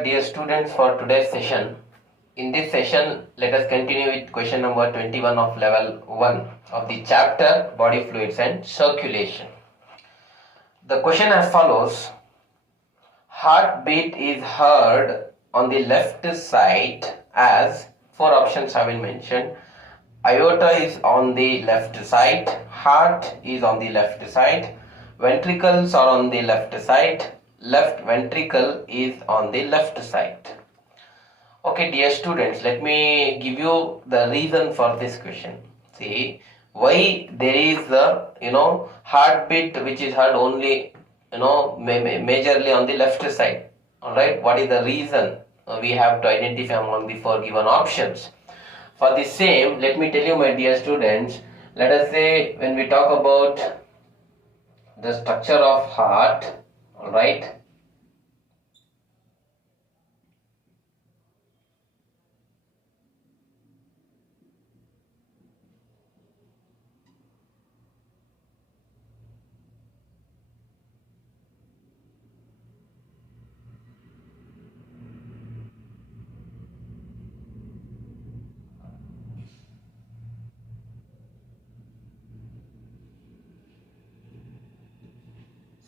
back, dear students, for today's session. In this session, let us continue with question number 21 of level 1 of the chapter Body Fluids and Circulation. The question as follows: heartbeat is heard on the left side as four options have been mentioned. Aorta is on the left side, heart is on the left side, ventricles are on the left side, left ventricle is on the left side. Okay, dear students, let me give you the reason for this question. See, why there is the heartbeat which is heard only majorly on the left side. Alright, what is the reason? We have to identify among the four given options. For the same, let me tell you, my dear students, let us say when we talk about the structure of heart, alright,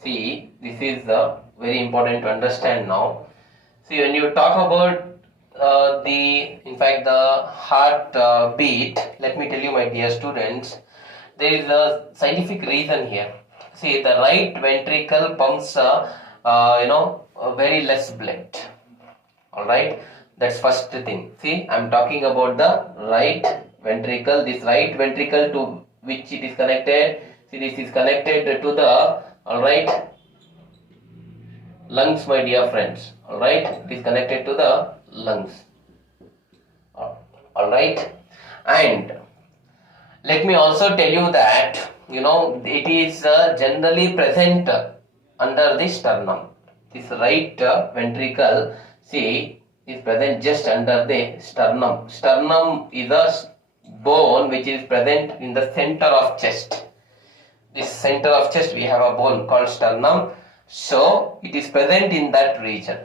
see, this is very important to understand now. See, when you talk about the heart beat, let me tell you, my dear students, there is a scientific reason here. See, the right ventricle pumps very less blood. Alright, that's first thing. See, I am talking about the right ventricle. This right ventricle to which it is connected. See, this is connected to the lungs, my dear friends. Alright, it is connected to the lungs. Alright, and let me also tell you that it is generally present under the sternum. This right ventricle, see, is present just under the sternum. Sternum is a bone which is present in the center of chest. This center of chest, we have a bone called sternum, so it is present in that region.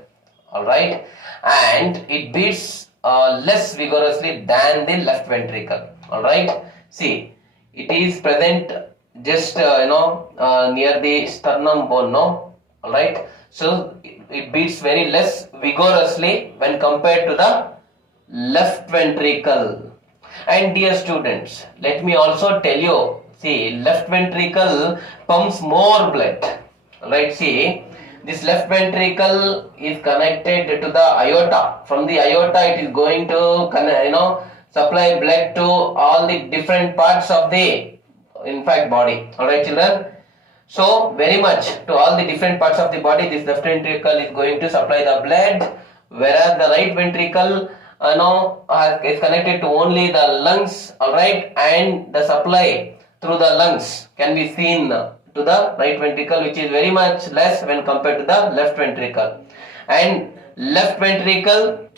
Alright, and it beats less vigorously than the left ventricle. Alright, see, it is present just near the sternum bone, no? Alright, so it beats very less vigorously when compared to the left ventricle. And dear students, let me also tell you, see, left ventricle pumps more blood. Right, see, this left ventricle is connected to the aorta. From the aorta, it is going to supply blood to all the different parts of the body. Alright, children. So very much to all the different parts of the body, this left ventricle is going to supply the blood, whereas the right ventricle is connected to only the lungs. Alright, and the supply through the lungs can be seen to the right ventricle, which is very much less when compared to the left ventricle. And left ventricle,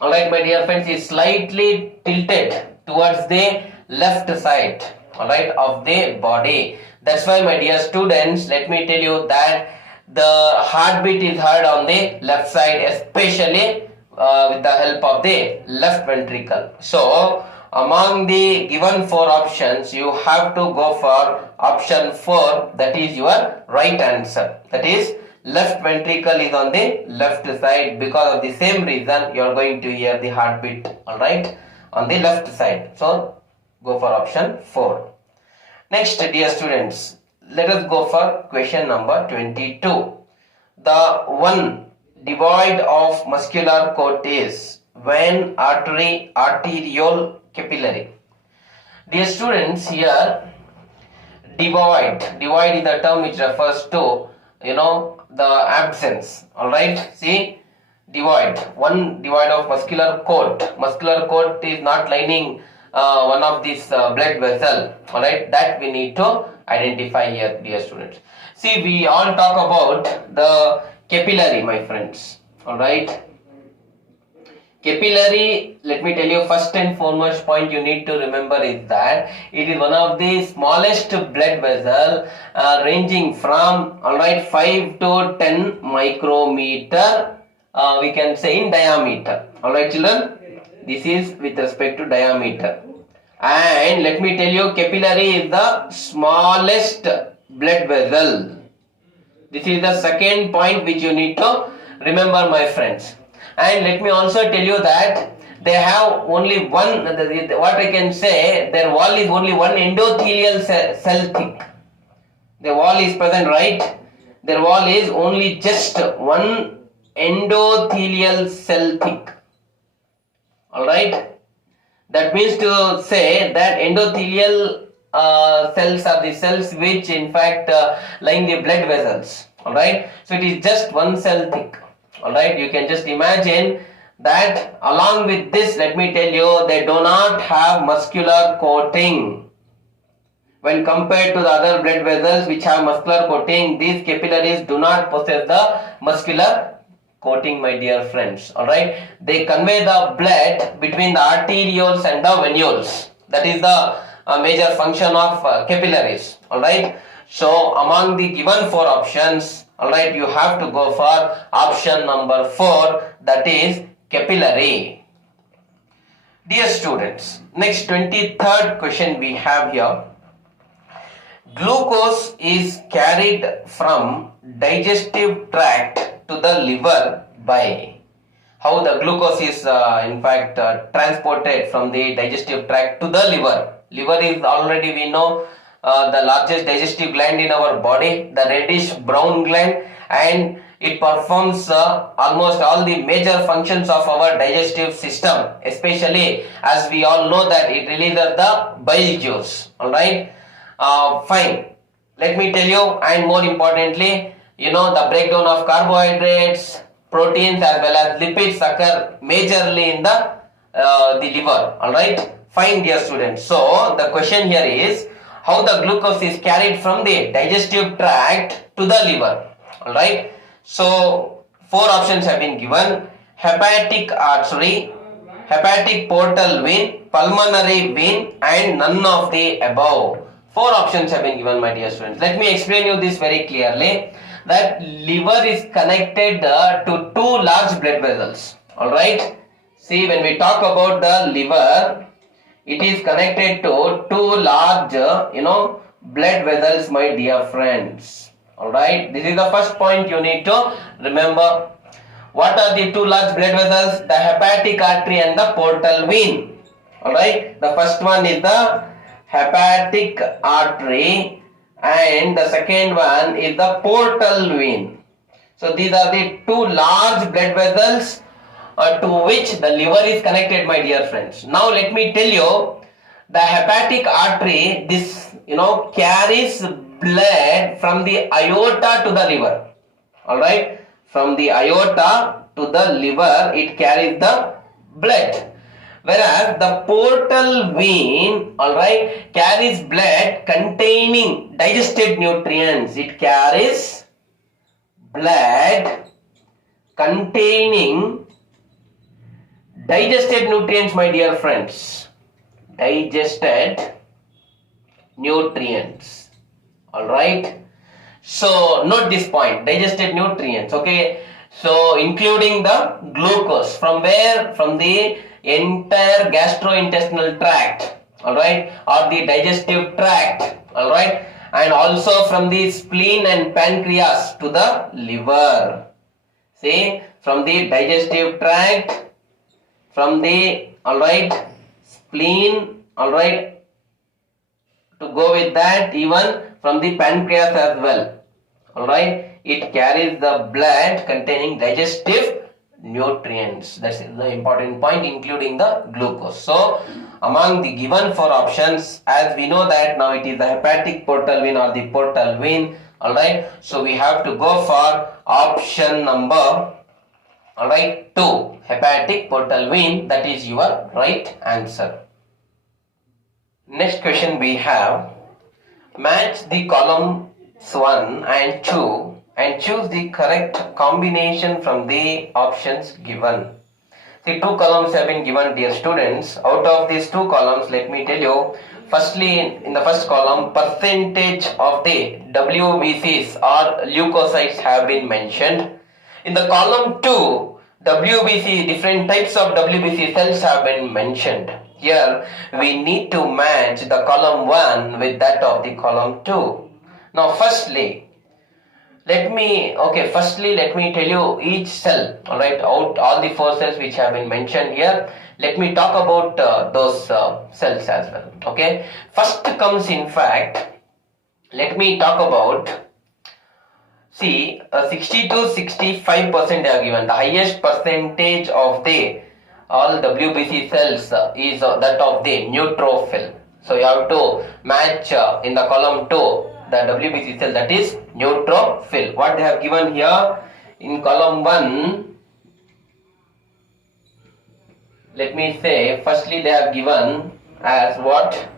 alright, my dear friends, is slightly tilted towards the left side, alright, of the body. That's why, my dear students, let me tell you that the heartbeat is heard on the left side, especially with the help of the left ventricle. So among the given four options, you have to go for option 4, that is your right answer. That is, left ventricle is on the left side. Because of the same reason, you are going to hear the heartbeat, alright, on the left side. So go for option 4. Next, dear students, let us go for question number 22. The one devoid of muscular coat is vein, artery, arteriole, capillary. Dear students, here devoid is the term which refers to the absence. Alright, see, devoid, one devoid of muscular coat. Muscular coat is not lining one of these blood vessel. Alright, that we need to identify here, dear students. See, we all talk about the capillary, my friends. Alright, capillary, let me tell you, first and foremost point you need to remember is that it is one of the smallest blood vessel ranging from 5 to 10 micrometer we can say in diameter. Alright children, this is with respect to diameter. And let me tell you, capillary is the smallest blood vessel. This is the second point which you need to remember, my friends. And let me also tell you that they have only one, what I can say, their wall is only one endothelial cell thick. The wall is present, right? Their wall is only just one endothelial cell thick. Alright? That means to say that endothelial cells are the cells which in fact line the blood vessels. Alright? So it is just one cell thick. Alright? You can just imagine that along with this, let me tell you, they do not have muscular coating. When compared to the other blood vessels which have muscular coating, these capillaries do not possess the muscular coating, my dear friends. Alright, they convey the blood between the arterioles and the venules. That is the major function of capillaries. Alright, so among the given 4 options, alright, you have to go for option number 4, that is capillary. Dear students, next 23rd question we have here. Glucose is carried from digestive tract to the liver by. How the glucose is in fact transported from the digestive tract to the liver. Liver is already, we know, the largest digestive gland in our body, the reddish brown gland, and it performs almost all the major functions of our digestive system, especially as we all know that it releases the bile juice. Alright, fine. Let me tell you, and more importantly, you know, the breakdown of carbohydrates, proteins as well as lipids occur majorly in the liver. Alright, fine dear students. So the question here is how the glucose is carried from the digestive tract to the liver. Alright, so 4 options have been given: hepatic artery, hepatic portal vein, pulmonary vein, and none of the above. 4 options have been given, my dear students. Let me explain you this very clearly, that liver is connected to 2 large blood vessels. Alright, see, when we talk about the liver, it is connected to 2 large blood vessels, my dear friends. Alright, this is the first point you need to remember. What are the 2 large blood vessels? The hepatic artery and the portal vein. Alright, the first one is the hepatic artery and the second one is the portal vein. So these are the 2 large blood vessels to which the liver is connected, my dear friends. Now let me tell you, the hepatic artery, this carries blood from the aorta to the liver. Alright, from the aorta to the liver it carries the blood. Whereas the portal vein, alright, carries blood containing digested nutrients. It carries blood containing digested nutrients, my dear friends. Digested nutrients. Alright. So note this point, digested nutrients. Okay. So including the glucose. From where? From the entire gastrointestinal tract, alright, or the digestive tract, alright, and also from the spleen and pancreas to the liver. See, from the digestive tract, from the spleen, alright, to go with that, even from the pancreas as well, alright, it carries the blood containing digestive nutrients. That's the important point, including the glucose. So among the given 4 options, as we know that now it is the hepatic portal vein or the portal vein. Alright, so we have to go for option number 2, hepatic portal vein. That is your right answer. Next question we have, match the columns 1 and 2 and choose the correct combination from the options given. The 2 columns have been given, dear students. Out of these 2 columns, let me tell you, firstly, in the first column, percentage of the WBCs or leukocytes have been mentioned. In the column 2, WBC, different types of WBC cells have been mentioned. Here we need to match the column 1 with that of the column 2. Now firstly, let me tell you each cell, alright, out all the 4 cells which have been mentioned here. Let me talk about those cells as well. Okay, first comes, in fact, let me talk about, see, 60 to 65% they are given. The highest percentage of the all WBC cells is that of the neutrophil. So you have to match in the column 2 the WBC cell, that is neutrophil. What they have given here in column 1, let me say, firstly they have given as what?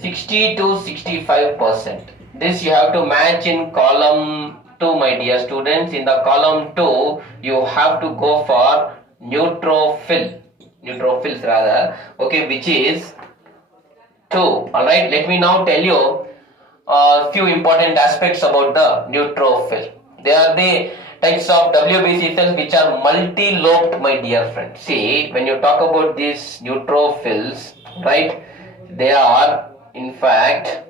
60 to 65%. This you have to match in column 2, my dear students. In the column 2 you have to go for neutrophils rather, okay, which is 2. Alright, let me now tell you a few important aspects about the neutrophil. They are the types of WBC cells which are multi-lobed, my dear friends. See, when you talk about these neutrophils, right, they are in fact,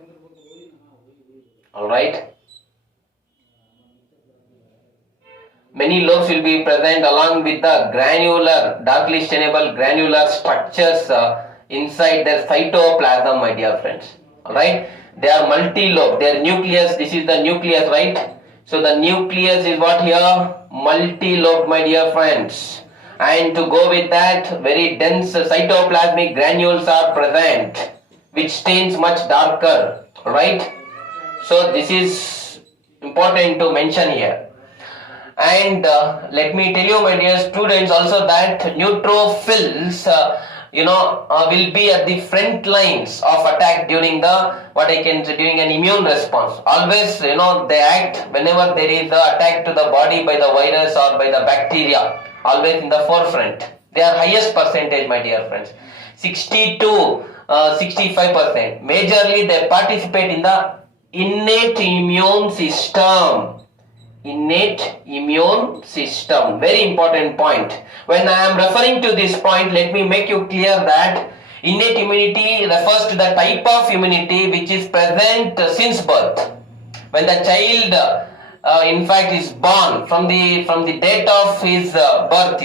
alright, many lobes will be present along with the granular, darkly stainable granular structures inside their cytoplasm, my dear friends. Alright, they are multi-lobed. Their nucleus, this is the nucleus, right? So the nucleus is what here? Multi-lobed, my dear friends. And to go with that, very dense cytoplasmic granules are present, which stains much darker, right? So this is important to mention here. And let me tell you, my dear students, also that neutrophils will be at the front lines of attack during the during an immune response. Always, they act whenever there is the attack to the body by the virus or by the bacteria, always in the forefront. They are highest percentage, my dear friends, 60 to 65%. Majorly they participate in the innate immune system. Innate immune system, very important point. When I am referring to this point, let me make you clear that innate immunity refers to the type of immunity which is present since birth. When the child in fact is born, from the date of his birth,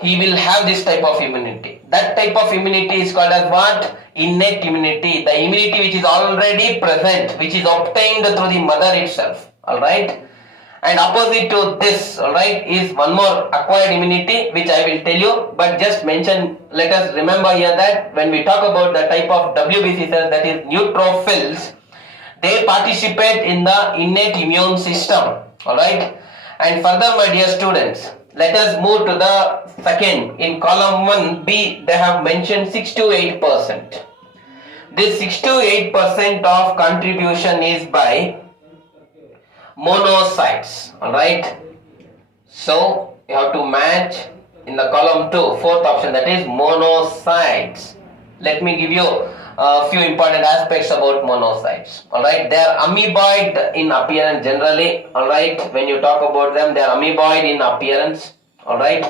he will have this type of immunity. That type of immunity is called as what? Innate immunity. The immunity which is already present, which is obtained through the mother itself. Alright. And opposite to this, alright, is one more acquired immunity, which I will tell you, but just mention, let us remember here that when we talk about the type of WBC cells, that is neutrophils, they participate in the innate immune system, alright. And further, my dear students, let us move to the second. In column 1B, they have mentioned 6 to 8%. This 6 to 8% of contribution is by monocytes, alright. So you have to match in the column 2, 4th option, that is monocytes. Let me give you a few important aspects about monocytes. Alright, they are amoeboid in appearance generally. Alright, when you talk about them, they are amoeboid in appearance. Alright,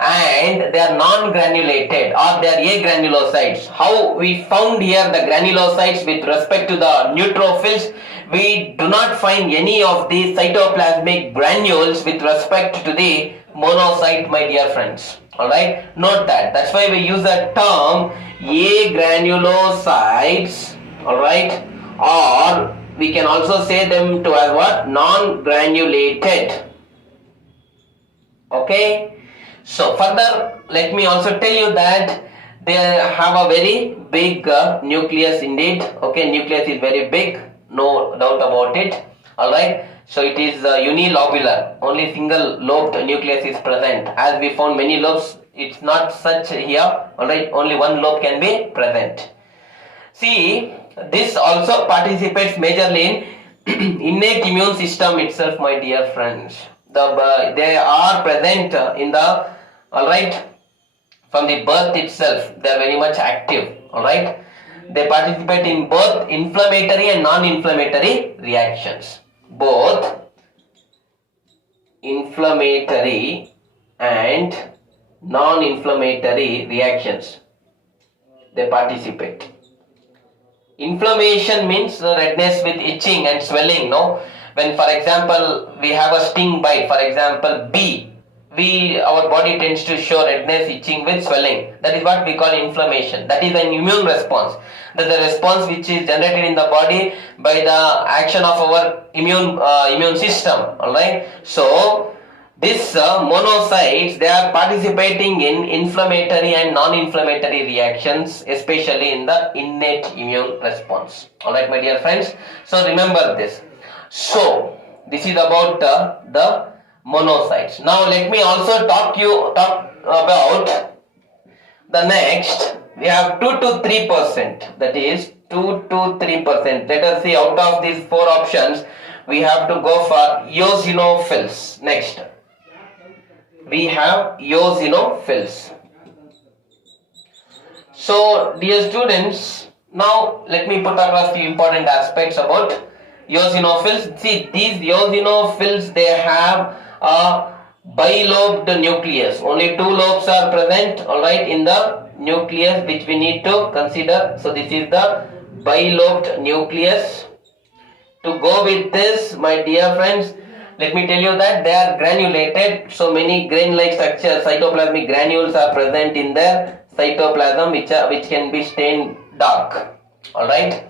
and they are non-granulated, or they are agranulocytes. How we found here the granulocytes with respect to the neutrophils? We do not find any of the cytoplasmic granules with respect to the monocyte, my dear friends. Alright, note that. That's why we use the term agranulocytes. Alright, or we can also say them to as what? Non-granulated. Okay. So further, let me also tell you that they have a very big nucleus indeed. Okay, nucleus is very big. No doubt about it. Alright, so it is unilobular, only single lobed nucleus is present. As we found many lobes, it's not such here. Alright, only one lobe can be present. See, this also participates majorly in innate immune system itself, my dear friends. They are present in the, alright, from the birth itself. They are very much active. Alright. They participate in both inflammatory and non-inflammatory reactions. Both inflammatory and non-inflammatory reactions. They participate. Inflammation means redness with itching and swelling. No, when for example we have a sting bite, for example bee, our body tends to show redness, itching with swelling. That is what we call inflammation. That is an immune response. That is a response which is generated in the body by the action of our immune system. All right. So these monocytes, they are participating in inflammatory and non-inflammatory reactions, especially in the innate immune response. Alright, my dear friends. So remember this. So this is about the monocytes. Now let me also talk about the next. We have 2 to 3%. That is 2 to 3%. Let us see, out of these 4 options, we have to go for eosinophils. Next, we have eosinophils. So dear students, now let me put across the important aspects about eosinophils. See, these eosinophils, they have a bilobed nucleus. Only 2 lobes are present, alright, in the nucleus, which we need to consider. So this is the bilobed nucleus. To go with this, my dear friends, let me tell you that they are granulated. So many grain-like structures, cytoplasmic granules are present in their cytoplasm, which can be stained dark. Alright.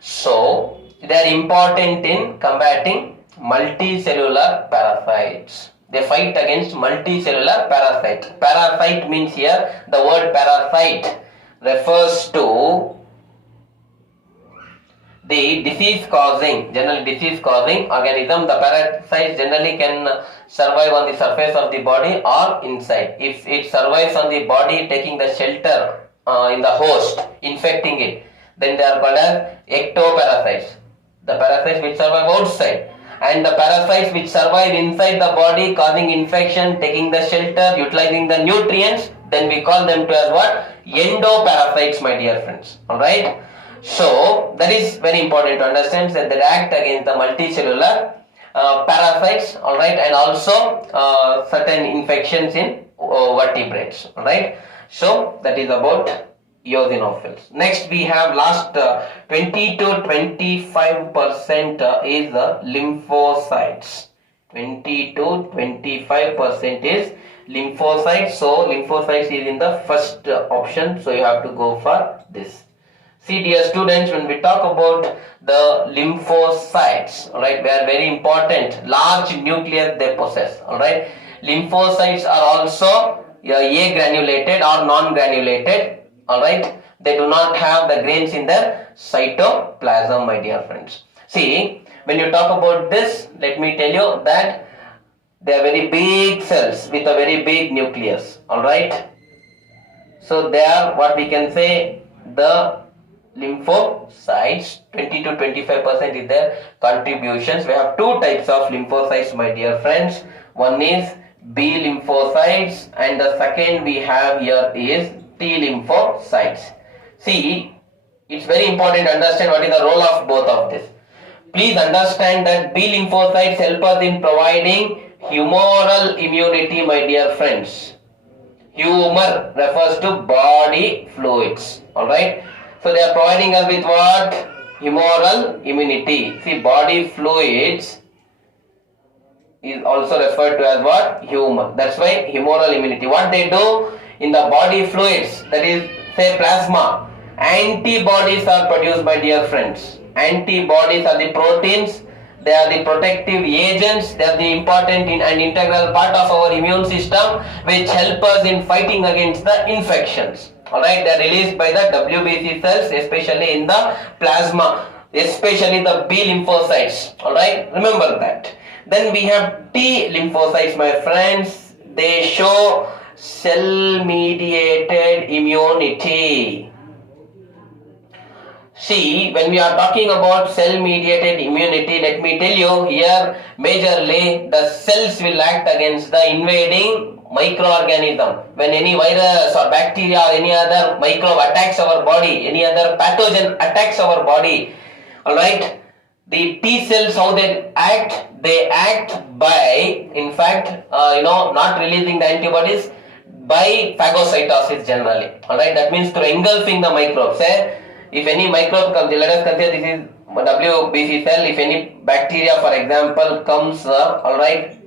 So they are important in combating multicellular parasites. They fight against multicellular parasites. Parasite means here, the word parasite refers to the generally disease causing organism. The parasites generally can survive on the surface of the body or inside. If it survives on the body, taking the shelter in the host, infecting it, then they are called as ectoparasites. The parasites which survive outside, and the parasites which survive inside the body, causing infection, taking the shelter, utilizing the nutrients, then we call them to as what? Endoparasites, my dear friends. Alright. So that is very important to understand, that they act against the multicellular parasites, alright, and also certain infections in vertebrates. Alright. So that is about eosinophils. Next we have last 20 to 25% is lymphocytes. 20 to 25% is lymphocytes. So lymphocytes is in the first option. So you have to go for this. See, dear students, when we talk about the lymphocytes, alright, they are very important. Large nucleus they possess. Alright. Lymphocytes are also agranulated or non-granulated. Alright, they do not have the grains in their cytoplasm, my dear friends. See, when you talk about this, let me tell you that they are very big cells with a very big nucleus. Alright, so they are what we can say the lymphocytes. 20 to 25% is their contributions. We have 2 types of lymphocytes, my dear friends. One is B lymphocytes, and the second we have here is T lymphocytes. See, it's very important to understand what is the role of both of this. Please understand that B lymphocytes help us in providing humoral immunity, my dear friends. Humor refers to body fluids. Alright. So they are providing us with what? Humoral immunity. See, body fluids is also referred to as what? Humor. That's why humoral immunity. What they do in the body fluids, that is say plasma, antibodies are produced, my dear friends. Antibodies are the proteins. They are the protective agents. They are the important and integral part of our immune system, which help us in fighting against the infections. Alright, they are released by the WBC cells, especially in the plasma, especially the B lymphocytes. Alright, remember that. Then we have T lymphocytes, my friends. They show cell-mediated immunity. See, when we are talking about cell-mediated immunity, let me tell you here, majorly the cells will act against the invading microorganism. When any virus or bacteria or any other microbe attacks our body, any other pathogen attacks our body, alright, the T cells, how they act, they act by, in fact, not releasing the antibodies by phagocytosis generally. Alright, that means through engulfing the microbes. If any microbe comes, let us consider this is WBC cell. If any bacteria, for example, comes, alright,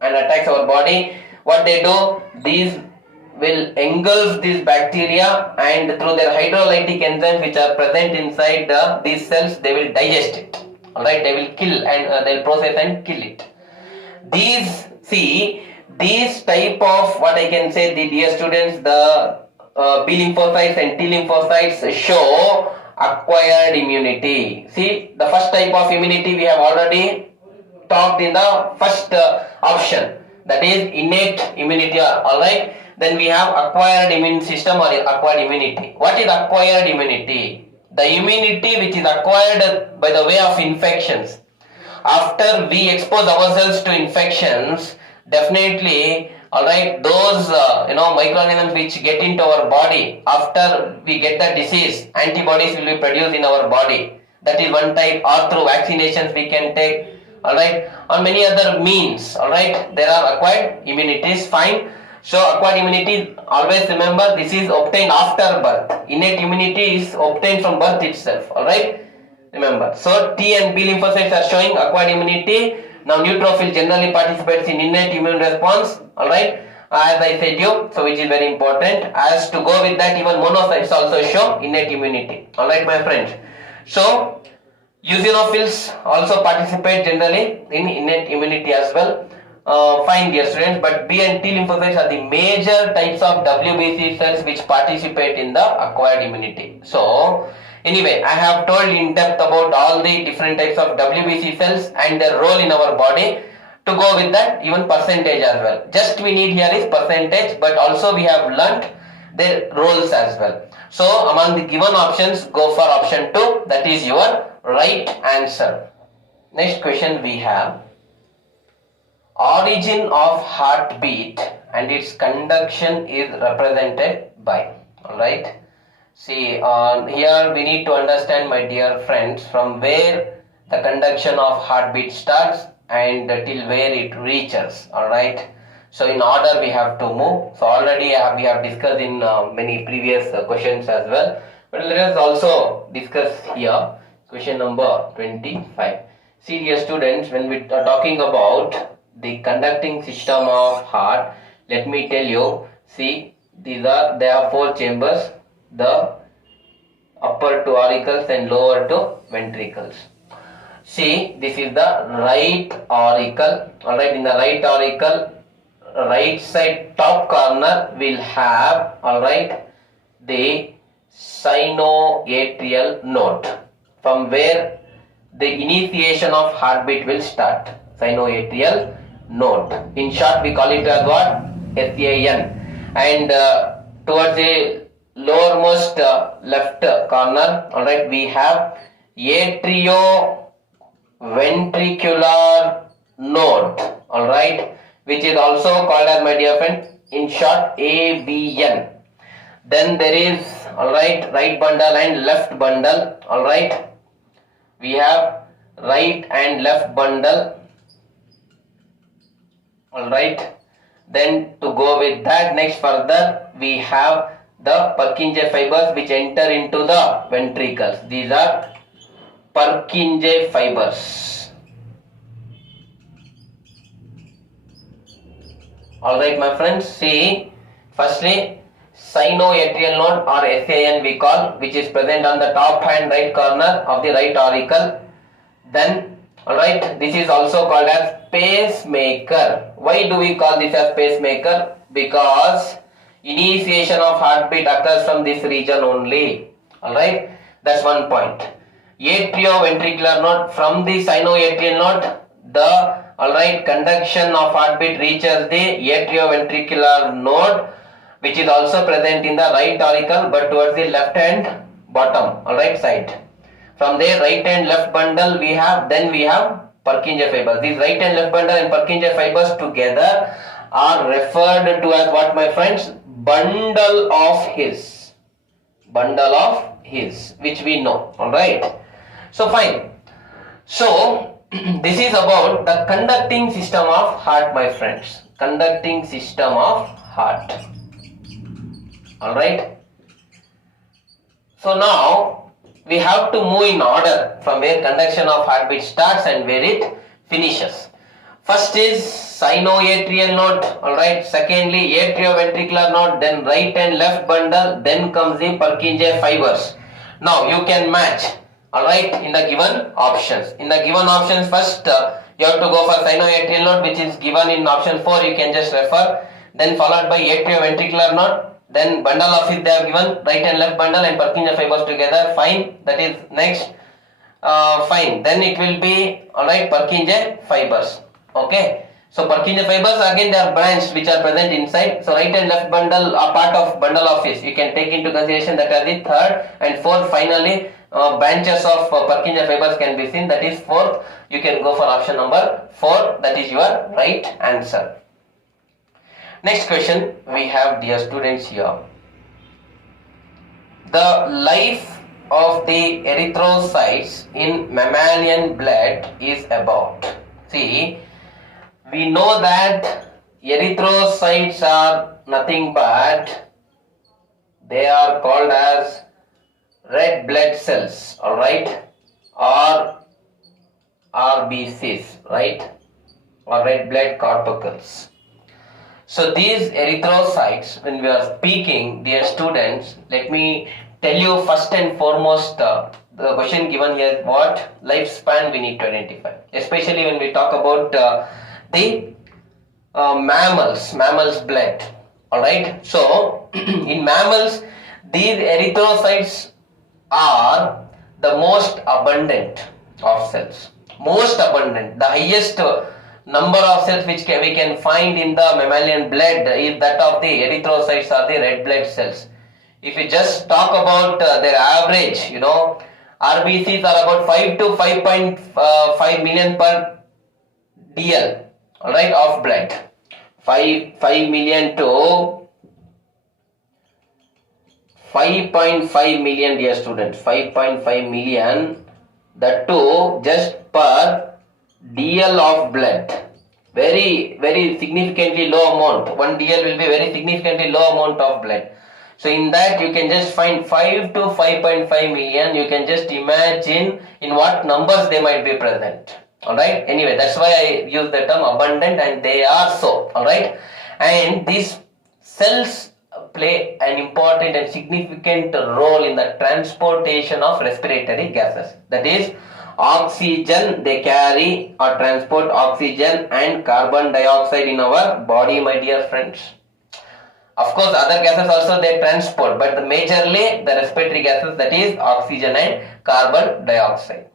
and attacks our body, what they do, these will engulf this bacteria, and through their hydrolytic enzymes which are present inside these cells, they will digest it. Alright, they will kill, and they will process and kill it. These type of, what I can say, the dear students, the B lymphocytes and T lymphocytes show acquired immunity. See, the first type of immunity we have already talked in the first option, that is innate immunity. Alright, then we have acquired immune system or acquired immunity. What is acquired immunity? The immunity which is acquired by the way of infections. After we expose ourselves to infections, definitely, alright, those microorganisms which get into our body, after we get the disease, antibodies will be produced in our body. That is one type, or through vaccinations we can take, alright, or many other means, alright, there are acquired immunities, fine. So acquired immunity, always remember, this is obtained after birth. Innate immunity is obtained from birth itself, alright, remember. So T and B lymphocytes are showing acquired immunity. Now neutrophil generally participates in innate immune response, alright, as I said you, so which is very important. As to go with that, even monocytes also show innate immunity, alright my friends. So xenophiles also participate generally in innate immunity as well. Fine dear students, but B and T lymphocytes are the major types of WBC cells which participate in the acquired immunity. So anyway, I have told in depth about all the different types of WBC cells and their role in our body. To go with that, even percentage as well. Just we need here is percentage, but also we have learnt their roles as well. So among the given options, go for option 2. That is your right answer. Next question we have. Origin of heartbeat and its conduction is represented by. Alright. See, here we need to understand, my dear friends, from where the conduction of heartbeat starts and till where it reaches. Alright. So in order we have to move. So already we have discussed in many previous questions as well. But let us also discuss here question number 25. See dear students, when we are talking about the conducting system of heart, let me tell you, see, there are 4 chambers, the upper 2 auricles and lower 2 ventricles. See, this is the right auricle. Alright, in the right auricle, right side top corner will have, alright, the sinoatrial node, from where the initiation of heartbeat will start. Sinoatrial node. In short, we call it as what? SAN. And towards the lowermost left corner, alright, we have atrioventricular node, alright, which is also called as, my dear friend, in short, AVN. Then there is, alright, right bundle and left bundle, alright. We have right and left bundle, alright. Then to go with that, next further we have the Purkinje fibers which enter into the ventricles. These are Purkinje fibers. Alright my friends, see, firstly sinoatrial node or SAN we call, which is present on the top and right corner of the right auricle. Then, alright, this is also called as pacemaker. Why do we call this as pacemaker? Because initiation of heartbeat occurs from this region only. Alright, that's one point. Atrioventricular node, from the sinoatrial node, the, alright, conduction of heartbeat reaches the atrioventricular node, which is also present in the right auricle but towards the left hand bottom, alright, side. From there, right and left bundle we have, then we have Purkinje fibers. These right and left bundle and Purkinje fibers together are referred to as what, my friends? Bundle of His. Bundle of His, which we know, alright. So fine. So this is about the conducting system of heart, my friends. Conducting system of heart. Alright. So now we have to move in order from where conduction of heartbeat starts and where it finishes. First is sinoatrial node, alright. Secondly, atrioventricular node, then right and left bundle, then comes the Purkinje fibers. Now you can match, alright, in the given options. In the given options, first you have to go for sinoatrial node, which is given in option 4, you can just refer. Then followed by atrioventricular node, then bundle of it they have given, right and left bundle and Purkinje fibers together, fine, that is next, fine. Then it will be, alright, Purkinje fibers. Okay, so Purkinje fibers again they are branched which are present inside. So right and left bundle are part of bundle office. You can take into consideration that are the third and fourth. Finally, branches of Purkinje fibers can be seen. That is fourth. You can go for option number 4. That is your right answer. Next question we have, dear students, here. The life of the erythrocytes in mammalian blood is about. See, we know that erythrocytes are nothing but they are called as red blood cells, alright, or RBCs, right, or red blood corpuscles. So these erythrocytes, when we are speaking, dear students, let me tell you first and foremost, the question given here is what lifespan we need to identify, especially when we talk about the mammals blood. Alright, so in mammals, these erythrocytes are the most abundant of cells. Most abundant, the highest number of cells which we can find in the mammalian blood is that of the erythrocytes or the red blood cells. If you just talk about their average, you know, RBCs are about 5 to 5.5 million per DL, alright, of blood. 5 million to 5.5 million, dear students, 5.5 million, that too just per DL of blood. Very significantly low amount. 1 DL will be very significantly low amount of blood. So in that you can just find 5 to 5.5 million. You can just imagine in what numbers they might be present. Alright, anyway, that's why I use the term abundant, and they are so. Alright, and these cells play an important and significant role in the transportation of respiratory gases. That is, oxygen, they carry or transport oxygen and carbon dioxide in our body, my dear friends. Of course, other gases also they transport, but majorly the respiratory gases, that is oxygen and carbon dioxide.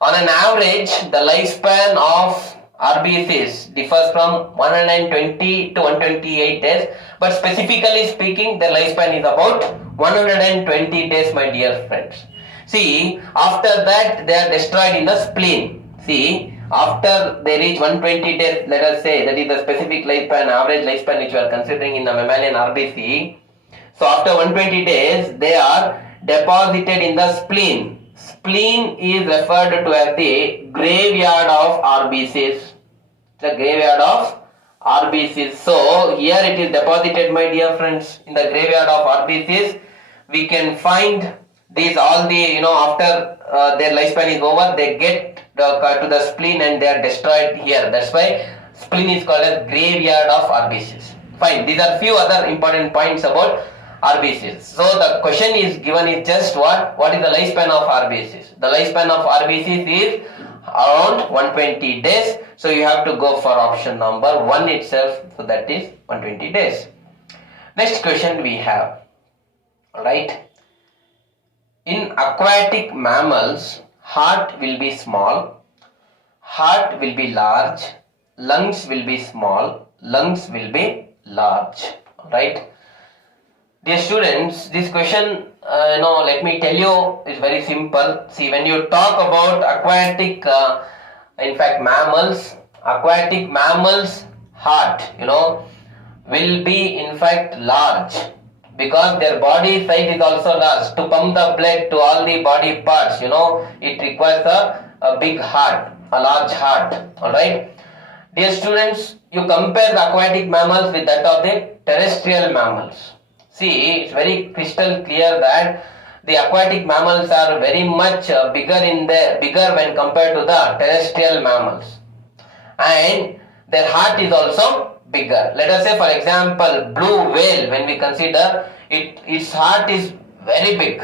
On an average, the lifespan of RBCs differs from 120 to 128 days, but specifically speaking, the lifespan is about 120 days, my dear friends. See, after that they are destroyed in the spleen. See, after they reach 120 days, let us say, that is the specific lifespan, average lifespan which we are considering in the mammalian RBC. So after 120 days, they are deposited in the spleen. Spleen is referred to as the graveyard of RBCs. The graveyard of RBCs. So here it is deposited, my dear friends, in the graveyard of RBCs. We can find these all the, you know, after their lifespan is over, they get to the spleen and they are destroyed here. That's why spleen is called as graveyard of RBCs. Fine. These are few other important points about RBCs. So the question is given is just what is the lifespan of RBCs? The lifespan of RBCs is around 120 days. So you have to go for option number 1 itself. So that is 120 days. Next question we have. Alright. In aquatic mammals, heart will be small, heart will be large, lungs will be small, lungs will be large. Right? Dear students, this question, let me tell you, is very simple. See, when you talk about aquatic, in fact, mammals, aquatic mammals' heart, will be in fact large, because their body size is also large. To pump the blood to all the body parts, it requires a big heart. a large heart. Alright. Dear students, you compare the aquatic mammals with that of the terrestrial mammals. See, it's very crystal clear that the aquatic mammals are very much bigger when compared to the terrestrial mammals, and their heart is also bigger. Let us say, for example, blue whale, when we consider it, its heart is very big.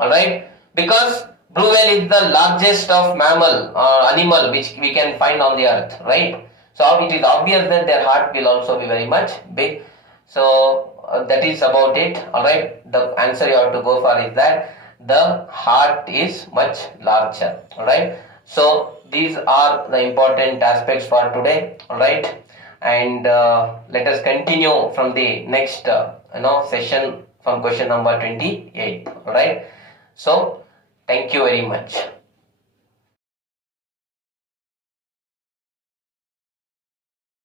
Alright, because blue whale is the largest of mammal or animal which we can find on the earth, right? So it is obvious that their heart will also be very much big. So that is about it. Alright, the answer you have to go for is that the heart is much larger. Alright, so these are the important aspects for today. Alright, and let us continue from the next session from question number 28. Alright, so thank you very much.